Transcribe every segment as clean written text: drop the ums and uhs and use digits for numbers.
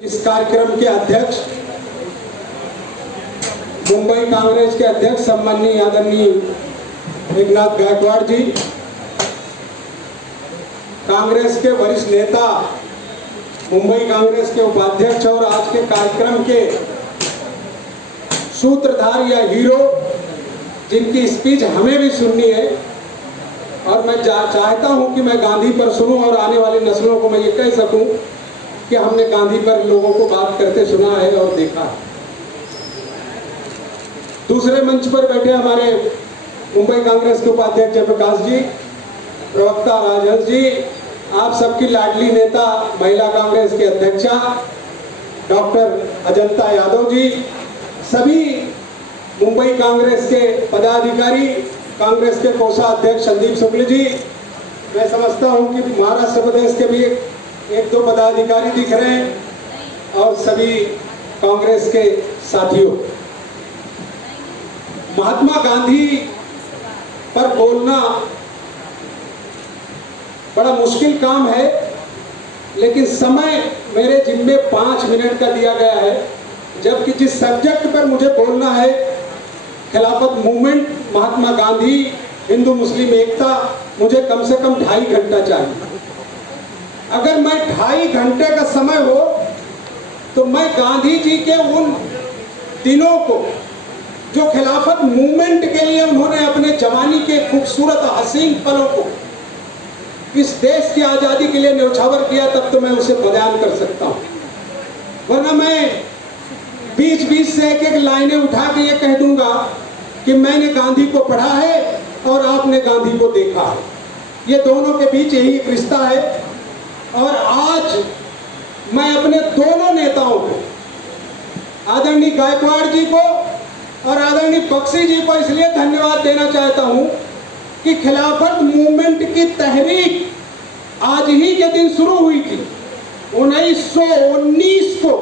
इस कार्यक्रम के अध्यक्ष मुंबई कांग्रेस के अध्यक्ष सम्माननीय आदरणीय एकनाथ गायकवाड़ जी, कांग्रेस के वरिष्ठ नेता, मुंबई कांग्रेस के उपाध्यक्ष और आज के कार्यक्रम के सूत्रधार या हीरो, जिनकी स्पीच हमें भी सुननी है और मैं चाहता हूं कि मैं गांधी पर सुनूं और आने वाली नस्लों को मैं ये कह सकूं कि हमने गांधी पर लोगों को बात करते सुना है और देखा है। दूसरे मंच पर बैठे हमारे मुंबई कांग्रेस के उपाध्यक्ष जयप्रकाश जी, प्रवक्ता राजहंस जी, आप सबकी लाडली नेता महिला कांग्रेस की अध्यक्षा डॉक्टर अजंता यादव जी, सभी मुंबई कांग्रेस के पदाधिकारी, कांग्रेस के कोषाध्यक्ष संदीप शुक्ल जी, मैं समझता हूं कि महाराष्ट्र प्रदेश के भी एक दो पदाधिकारी दिख रहे हैं और सभी कांग्रेस के साथियों, महात्मा गांधी पर बोलना बड़ा मुश्किल काम है, लेकिन समय मेरे जिम्मे 5 मिनट का दिया गया है, जबकि जिस सब्जेक्ट पर मुझे बोलना है खिलाफत मूवमेंट, महात्मा गांधी, हिंदू मुस्लिम एकता, मुझे कम से कम 2.5 घंटा चाहिए। अगर मैं 2.5 घंटे का समय हो तो मैं गांधी जी के उन दिनों को जो खिलाफत मूवमेंट के लिए उन्होंने अपने जवानी के खूबसूरत हसीन पलों को इस देश की आजादी के लिए न्यौछावर किया, तब तो मैं उसे बयान कर सकता हूं, वरना मैं बीच से एक लाइनें उठा के ये कह दूंगा कि मैंने गांधी को पढ़ा है और आपने गांधी को देखा है। ये दोनों के बीच यही एक रिश्ता है। और आज मैं अपने दोनों नेताओं को, आदरणीय गायकवाड़ जी को और आदरणीय बख्शी जी को, इसलिए धन्यवाद देना चाहता हूं कि खिलाफत मूवमेंट की तहरीक आज ही के दिन शुरू हुई थी। 1919 को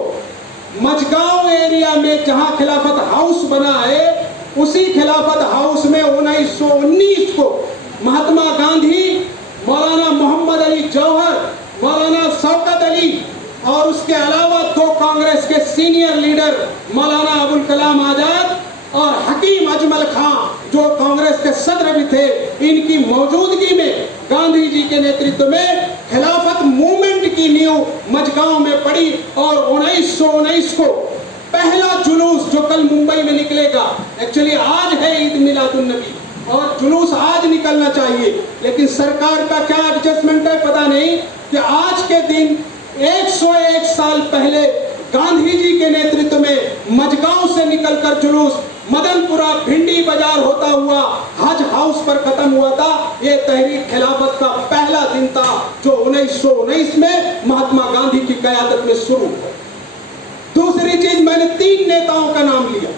मझगांव एरिया में जहां खिलाफत हाउस बना है, उसी खिलाफत हाउस में 1919 को महात्मा गांधी, मौलाना मोहम्मद अली जौहर, मौलाना शौकत अली और उसके अलावा 2 कांग्रेस के सीनियर लीडर मौलाना अबुल कलाम आजाद और हकीम अजमल खां, जो कांग्रेस के सदर भी थे, इनकी मौजूदगी में गांधी जी के नेतृत्व में खिलाफत मूवमेंट की नींव मझगांव में पड़ी। और 1919 को पहला जुलूस जो कल मुंबई में निकलेगा, एक्चुअली आज है ईद मिलादुन नबी और जुलूस आज निकलना चाहिए, लेकिन सरकार का क्या एडजस्टमेंट है पता नहीं, कि आज के दिन 101 साल पहले गांधी जी के नेतृत्व में मझगांव से निकलकर जुलूस मदनपुरा भिंडी बाजार होता हुआ हज हाउस पर खत्म हुआ था। ये तहरीक खिलाफत का पहला दिन था जो 1919 में महात्मा गांधी की क़यादत में शुरू हुआ। दूसरी चीज, मैंने 3 नेताओं का नाम लिया।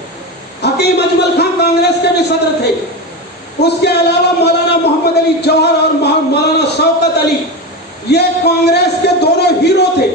हकीम अजमल खां कांग्रेस के भी सदर थे, उसके अलावा मौलाना मोहम्मद अली जौहर और मौलाना शौकत अली, ये कांग्रेस के दोनों हीरो थे।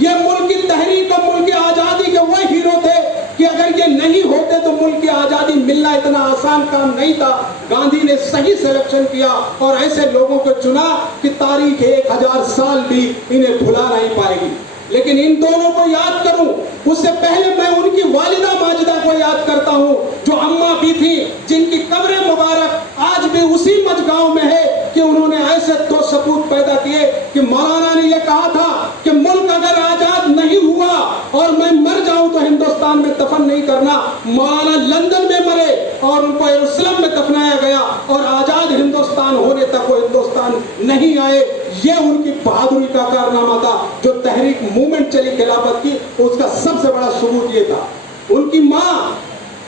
ये मुल्क की तहरीक और मुल्क की आजादी के वह हीरो थे कि अगर ये नहीं होते तो मुल्क की आजादी मिलना इतना आसान काम नहीं था। गांधी ने सही सिलेक्शन किया और ऐसे लोगों को चुना कि तारीख 1000 साल भी इन्हें भुला नहीं पाएगी। लेकिन इन दोनों को याद करूं उससे पहले मैं उनकी वालिदा माजिदा को याद करता हूं, जो अम्मा भी थी, जिनकी कब्र मुबारक आज भी उसी मझगांव में है कि उन्होंने ऐसे 2 सपूत पैदा किए कि मौलाना ने यह कहा था कि मुल्क अगर आजाद नहीं हुआ और मैं मर जाऊं तो हिंदुस्तान में दफन नहीं करना। मौलाना लंदन में मरे और उनको यरूशलेम में दफनाया गया और आजाद हिंदुस्तान होने तक वो हिंदुस्तान नहीं आए। ये उनकी बहादुरी का कारनामा था। जो तहरीक मूवमेंट चली खिलाफत की, उसका सबसे बड़ा सबूत ये था। उनकी माँ,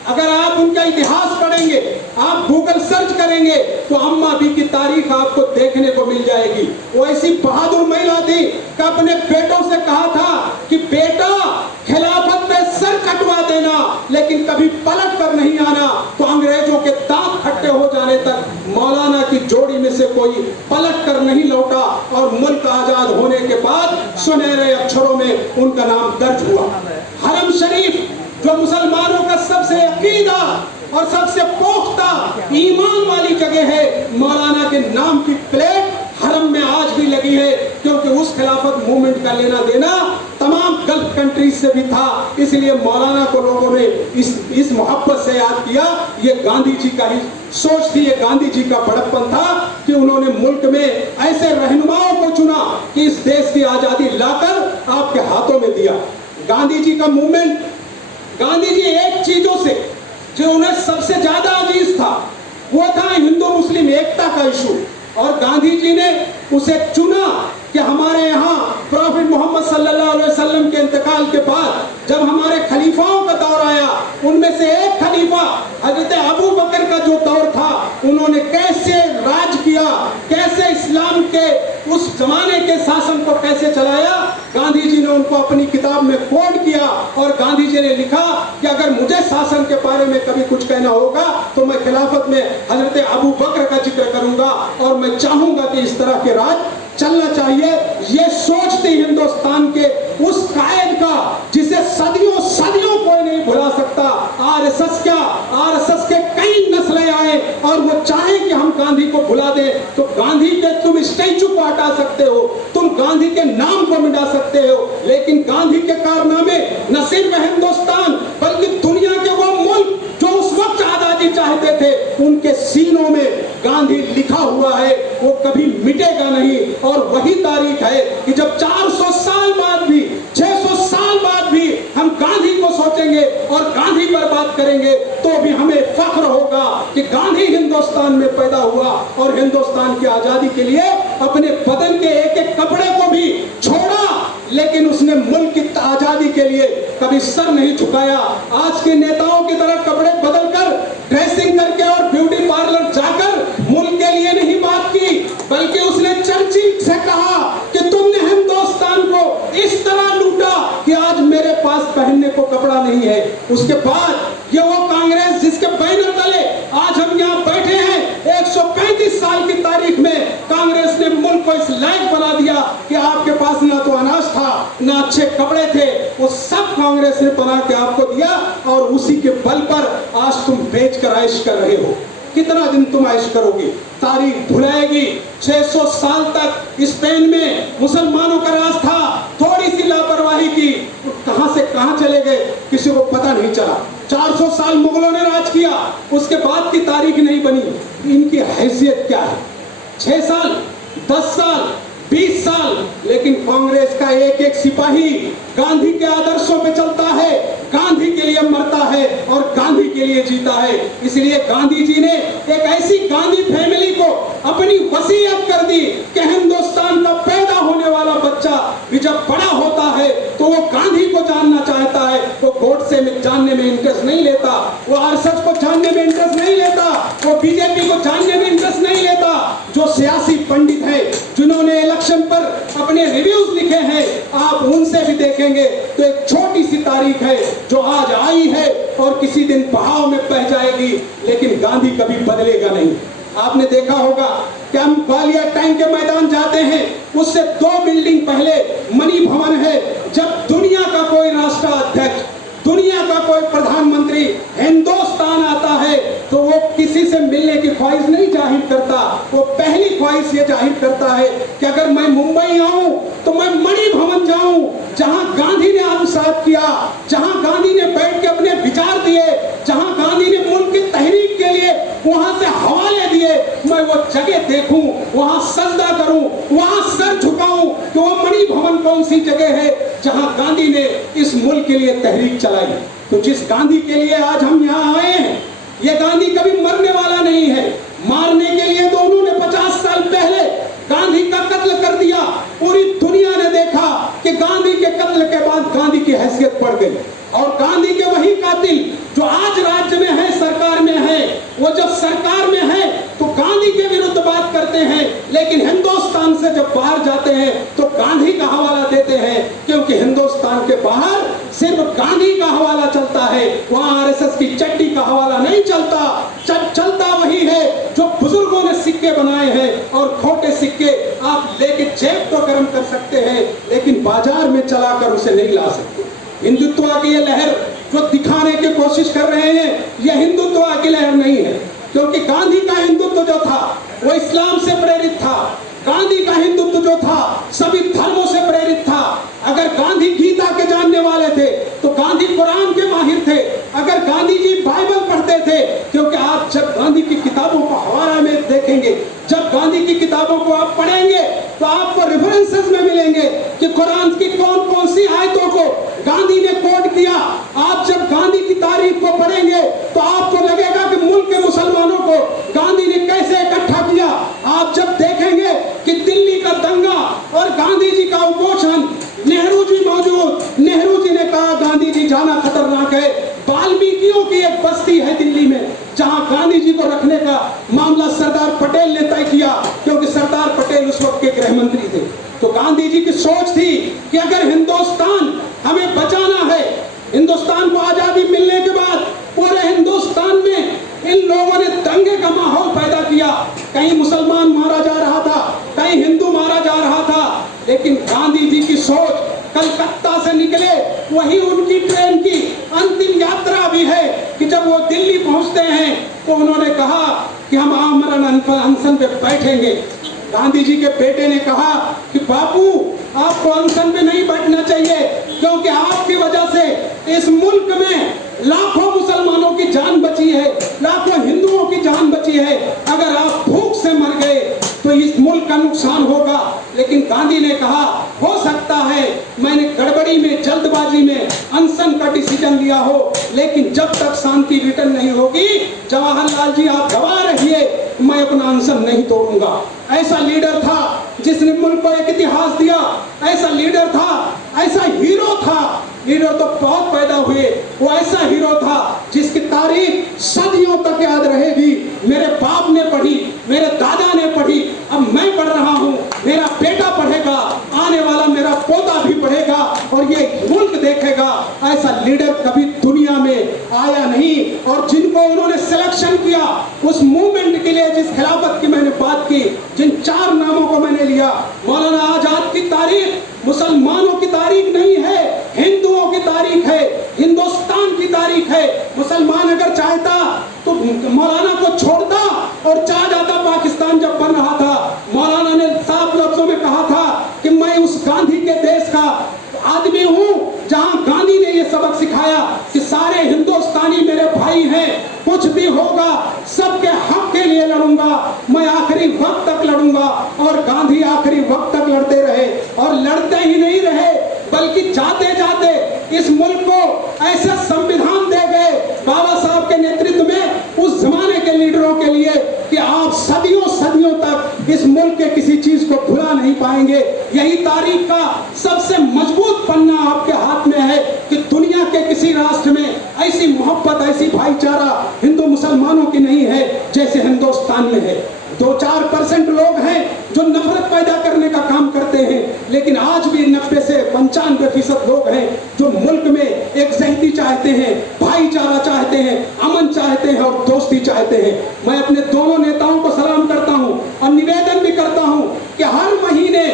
अगर आप उनका इतिहास पढ़ेंगे, आप गूगल सर्च करेंगे तो अम्मा भी की तारीख आपको देखने को मिल जाएगी। वो ऐसी बहादुर महिला थी कि अपने बेटों से कहा था कि बेटा खिलाफत पे सर कटवा देना, लेकिन कभी पलट कर नहीं आना। तो अंग्रेजों के दांत खट्टे हो जाने तक मौलाना की जोड़ी में से कोई पलट कर नहीं लौटा और मुल्क आजाद होने के बाद सुनहरे अक्षरों में उनका नाम दर्ज हुआ। हरम शरीफ, जो मुसलमानों का सबसे अकीदा और सबसे पुख्ता ईमान वाली जगह है, मौलाना के नाम की प्लेट हरम में आज भी लगी है, क्योंकि उस खिलाफत मूवमेंट का लेना देना तमाम गल्फ से भी था, इसलिए मौलाना को लोगों ने इस मोहब्बत से याद किया। ये गांधी जी का ही सोच थी, ये गांधी जी का बड़प्पन था कि उन्होंने मुल्क में ऐसे रहनुमाओं को चुना कि इस देश की आजादी लाकर आपके हाथों में दिया। गांधी जी का मूवमेंट, गांधी जी एक चीजों से जो उन्हें सबसे ज्यादा अजीज था वो था हिंदू मुस्लिम एकता का इशू, और गांधी जी ने उसे चुना कि हमारे यहाँ प्रॉफिट मोहम्मद सल्लल्लाहु अलैहि वसल्लम के इंतकाल के बाद जब हमारे खलीफाओं का दौर आया, उनमें से एक खलीफा हजरत अबू बकर का जो दौर था, उन्होंने कैसे राज किया, कैसे इस्लाम के उस जमाने के शासन को कैसे चलाया, गांधी जी ने उनको अपनी किताब में कोट किया। और गांधी जी ने लिखा कि अगर मुझे शासन के बारे में कभी कुछ कहना होगा तो मैं खिलाफत में हजरत अबू बकर का जिक्र करूंगा, और मैं चाहूंगा कि इस तरह के राज चलना चाहिए। ये सोच थी हिंदुस्तान के उस कायद का जिसे सदियों सदियों कोई नहीं भुला सकता। आरएसएस क्या, आरएसएस के कई नस्लें आए और वो चाहे कि हम गांधी को भुला दें तो गांधी के तुम स्टैचू को हटा सकते हो, तुम गांधी के नाम को मिटा सकते हो, लेकिन गांधी के कारनामे न सिर्फ हिंदुस्तान बल्कि दुनिया के वो मुल्क जो उस वक्त आजादी चाहते थे, उनके सीनों में गांधी लिखा हुआ है, वो कभी मिटेगा नहीं। और वही तारीख है कि जब 400 साल बाद भी, 600 साल बाद भी हम गांधी को सोचेंगे और गांधी पर बात करेंगे तो भी हमें फख्र होगा कि गांधी हिंदुस्तान में पैदा हुआ और हिंदुस्तान की आजादी के लिए अपने बदन के एक एक कपड़े को भी छोड़ा, लेकिन उसने मुल्क की आजादी के लिए कभी सर नहीं झुकाया। आज के नेताओं की तरह कपड़े बदलकर, ड्रेसिंग करके और ब्यूटी पार्लर जाकर मुल्क के लिए नहीं बात की, बल्कि उसने चर्चिल से कहा कि तुमने हिंदुस्तान को इस तरह लूटा कि आज मेरे पास पहनने को कपड़ा नहीं है। उसके बाद ये वो कांग्रेस जिसके बैनर तले आज हम यहाँ बैठे हैं, 135 साल की तारीख में कांग्रेस ने मुल्क को इस लायक बना दिया कि आपके पास ना तो अनाज था ना अच्छे कपड़े थे, वो सब कांग्रेस ने बना के आपको दिया, और उसी के बल पर आज तुम बेचकर ऐश कर रहे हो। कितना दिन तुम ऐश करोगे? तारीख भुलाएगी। 600 साल तक स्पेन में मुसलमानों का राज था, थोड़ी सी लापरवाही की, कहां से कहां चले गए किसी को पता नहीं चला। 400 साल मुगलों ने राज किया, उसके बाद की तारीख नहीं बनी। इनकी हैसियत क्या है? 6 साल, 10 साल, 20 साल, लेकिन कांग्रेस का एक एक सिपाही गांधी के आदर्शों पे चलता है, गांधी के लिए मरता है और गांधी के लिए जीता है। इसलिए गांधी जी ने एक ऐसी गांधी फैमिली को अपनी वसीयत कर दी कि हिंदुस्तान का पैदा होने वाला बच्चा भी जब बड़ा होता है तो वो गांधी को जानना चाहता है, वो गोडसे में जानने में इंटरेस्ट नहीं लेता, वो आरएसएस को जानने में इंटरेस्ट नहीं लेता, वो बीजेपी को जानने में इंटरेस्ट नहीं लेता। जो सियासी पंडित है जिन्होंने इलेक्शन पर अपने रिव्यूज लिखे हैं, आप उनसे भी देखेंगे तो एक छोटी सी तारीख है जो आज आई है और किसी दिन बहाव में बह जाएगी, लेकिन गांधी कभी बदलेगा नहीं। आपने देखा होगा कि हम ग्वालियर टैंक के मैदान जाते हैं, उससे 2 बिल्डिंग पहले मणि भवन है। जब दुनिया का कोई राष्ट्राध्यक्ष, दुनिया का कोई प्रधानमंत्री हिंदुस्तान आता है तो वो किसी से मिलने की ख्वाहिश नहीं जाहिर करता, वो पहली ख्वाहिश ये जाहिर करता है कि अगर मैं मुंबई आऊं तो मैं मणि भवन जाऊं, जहां गांधी ने आत्मसात किया, जहां गांधी ने बैठ के अपने विचार दिए, जहां गांधी ने मुल्क की तहरीक के लिए वहां से हवाले दिए, मैं वो जगह देखूं, वहां सजदा करूं, वहां सर झुकाऊं कि वो मणि भवन कौन सी जगह है जहां गांधी ने इस मुल्क के लिए तहरीक चलाई। तो जिस गांधी के लिए आज हम यहाँ आए हैं, ये गांधी कभी मरने वाला नहीं है। मारने के लिए तो उन्होंने 50 साल पहले गांधी का कत्ल कर दिया। पूरी दुनिया ने देखा कि गांधी के कत्ल के बाद गांधी की हैसियत बढ़ गई, और गांधी के वही कातिल जो आज राज्य में है, सरकार में है, वो जब सरकार में है तो गांधी के विरुद्ध बात करते हैं, लेकिन हिंदुस्तान से जब बाहर जाते हैं तो गांधी का हवाला देते हैं, क्योंकि हिंदुस्तान के बाहर सिर्फ गांधी का हवाला चलता है, वहां आरएसएस की चट्टी का हवाला नहीं चलता। चलता वही है जो बुजुर्गों ने सिक्के बनाए हैं, और खोटे सिक्के आप लेके जेब तो गर्म कर सकते हैं, लेकिन बाजार में चलाकर उसे नहीं ला सकते। हिंदुत्व की ये लहर जो दिखाने की कोशिश कर रहे हैं, यह हिंदुत्व की लहर नहीं है, क्योंकि गांधी का हिंदुत्व जो था वो इस्लाम से प्रेरित था। गांधी का हिंदुत्व जो था सभी धर्मों से प्रेरित था। अगर गांधी गीता के जानने वाले थे की कौन कौन सी आयतों को गांधी ने कोट किया। आप जब गांधी की तारीख को पढ़ेंगे तो आपको लगेगा कि मुल्क के मुसलमानों को गांधी ने कैसे इकट्ठा किया। आप जब देखेंगे कि दिल्ली का दंगा और गांधी जी का उपोषण, नेहरू जी मौजूद, नेहरू जी ने कहा गांधी जी जाना खतरनाक है। वाल्मीकियों की एक बस्ती है दिल्ली में जहां गांधी जी को रखने का मामला सरदार पटेल ने तय किया, क्योंकि सरदार पटेल उस वक्त के गृह मंत्री थे। तो गांधी जी की सोच थी कि अगर हिंदुस्तान हमें बचाना है, हिंदुस्तान को आजादी मिलने के बाद पूरे हिंदुस्तान में इन लोगों ने दंगे का माहौल पैदा किया। कहीं मुसलमान मारा जा रहा था, कहीं हिंदू मारा जा रहा था, लेकिन गांधी जी की सोच, कलकत्ता से निकले वही उनकी ट्रेन की अंतिम यात्रा भी है कि जब वो दिल्ली पहुंचते हैं तो उन्होंने कहा कि हम आमरण अनशन पे बैठेंगे। गांधी जी के बेटे ने कहा कि बापू आपको अनशन पे नहीं बैठना चाहिए, क्योंकि आपकी वजह से इस मुल्क में लाखों मुसलमानों की जान बची है, लाखों हिंदुओं की जान बची है। अगर आप भूख से मर गए तो इस मुल्क का नुकसान होगा। लेकिन गांधी ने कहा हो सकता है मैंने गड़बड़ी में, जल्दबाजी में अनशन का डिसीजन लिया हो, लेकिन जब तक शांति रिटर्न नहीं होगी, जवाहरलाल जी आप गवाह रहिए, मैं अपना अनशन नहीं तोड़ूंगा। ऐसा लीडर था जिसने मुल्क को एक इतिहास दिया, ऐसा लीडर था, ऐसा हीरो था। लीडर तो बहुत पैदा हुए, वो ऐसा हीरो था जिसकी तारीख सदियों तक याद रहेगी। मेरे बाप ने पढ़ी, मेरे दादा ने पढ़ी, अब मैं पढ़ रहा हूँ, मेरा बेटा पढ़ेगा, आने वाला मेरा पोता भी पढ़ेगा और ये मुल्क देखेगा। ऐसा लीडर कभी दुनिया में आया नहीं। और जिनको उन्होंने सिलेक्शन किया उस मूवमेंट के लिए, जिस खिलाफत की मैंने बात की, जिन 4 नामों को मैंने लिया, मौलाना आजाद की तारीख मुसलमानों की तारीख नहीं है, हिंदुओं की तारीख है, हिंदुस्तान की तारीख है। मुसलमान अगर चाहता तो मौलाना को छोड़ता और चला जाता पाकिस्तान। जब बन रहा था मौलाना ने साफ लफ्जों में कहा था कि मैं उस गांधी के देश का आदमी हूं जहां गांधी ने यह सबक सिखाया कि सारे हिंदुस्तानी मेरे भाई हैं, कुछ भी होगा सबके हक के लिए लड़ूंगा, मैं आखिरी वक्त तक लड़ूंगा। और गांधी आखिरी वक्त तक लड़ते रहे, और लड़ते ही नहीं रहे बल्कि जाते जाते इस मुल्क को ऐसा संविधान दे गए बाबा साहब के नेतृत्व में उस जमाने के लीडरों के लिए कि आप सदियों सदियों तक इस मुल्क के किसी चीज को भुला नहीं पाएंगे। यही तारीख का सबसे मजबूत पन्ना आपके हाथ में है कि दुनिया के किसी राष्ट्र में ऐसी मोहब्बत, ऐसी भाईचारा हिंदू मुसलमानों की नहीं है जैसे हिंदुस्तान में है। 2-4% लोग हैं जो नफरत पैदा करने का काम करते हैं, लेकिन आज भी 90 से 95% लोग हैं जो मुल्क में एकजुटता चाहते हैं, भाईचारा चाहते हैं, अमन चाहते हैं और दोस्ती चाहते हैं। मैं अपने दोनों नेताओं को सलाम करता हूं और निवेदन भी करता हूं कि हर महीने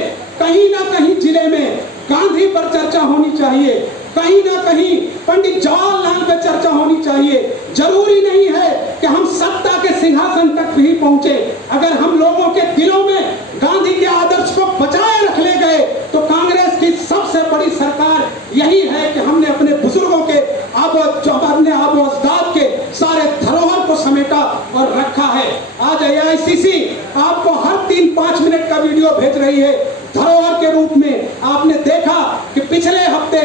कहीं ना कहीं जिले में गांधी पर चर्चा होनी चाहिए, कहीं ना कहीं पंडित जवाहरलाल पर चर्चा होनी चाहिए। जरूरी नहीं है कि हम सत्ता के सिंहासन तक भी पहुंचे। अगर हम लोगों के दिलों में गांधी के आदर्श को बचाए रख ले गए तो कांग्रेस की सबसे बड़ी सरकार यही है कि हमने अपने बुजुर्गों के अपने आबो अजदाद के सारे धरोहर को समेटा और रखा है। आज AICC आपको हर 3-5 मिनट का वीडियो भेज रही है धरोहर के रूप में। आपने देखा कि पिछले हफ्ते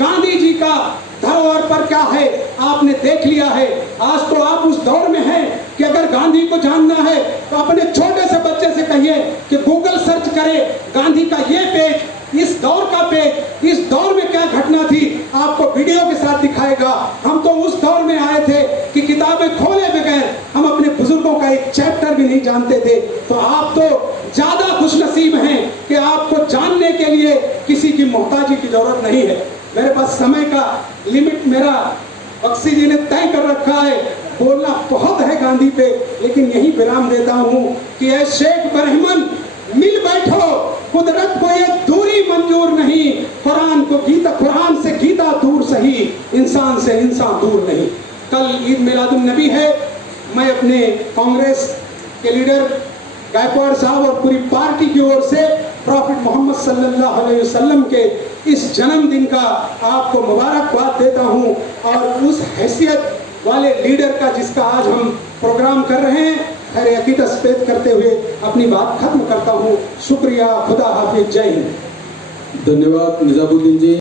गांधी जी का धरोहर पर क्या है आपने देख लिया है। आज तो आप उस दौर में हैं कि अगर गांधी को जानना है तो अपने छोटे से बच्चे से कहिए कि गूगल सर्च करे गांधी का ये पेज, इस दौर का पेज, इस दौर में क्या घटना थी, आपको वीडियो के साथ दिखाएगा। हम तो उस दौर में आए थे कि किताबें खोले बगैर हम अपने बुजुर्गों का एक चैप्टर भी नहीं जानते थे। तो आप तो ज्यादा खुशनसीब हैं कि आपको जानने के लिए किसी की मोहताजी की जरूरत नहीं है। मेरे पास समय का लिमिट मेरा बख्शी जी ने तय कर रखा है, बोलना बहुत है गांधी पे, लेकिन यही विराम देता हूं कि ऐ शेख बरहमन मिल बैठो, कुदरत को ये दूरी मंजूर नहीं, कुरान से गीता दूर सही, इंसान से इंसान दूर नहीं। कल ईद मिलादुन नबी है। मैं अपने कांग्रेस के लीडर गायकवाड़ साहब और पूरी पार्टी की ओर से प्रॉफिट मोहम्मद सल्लल्लाहु अलैहि वसल्लम के इस जन्मदिन का आपको मुबारकबाद देता हूं और उस हैसियत वाले लीडर का जिसका आज हम प्रोग्राम कर रहे हैं, खैर अकीदत पेश करते हुए अपनी बात खत्म करता हूं। शुक्रिया, खुदा हाफिज, जय हिंद। धन्यवाद निजामुद्दीन जी।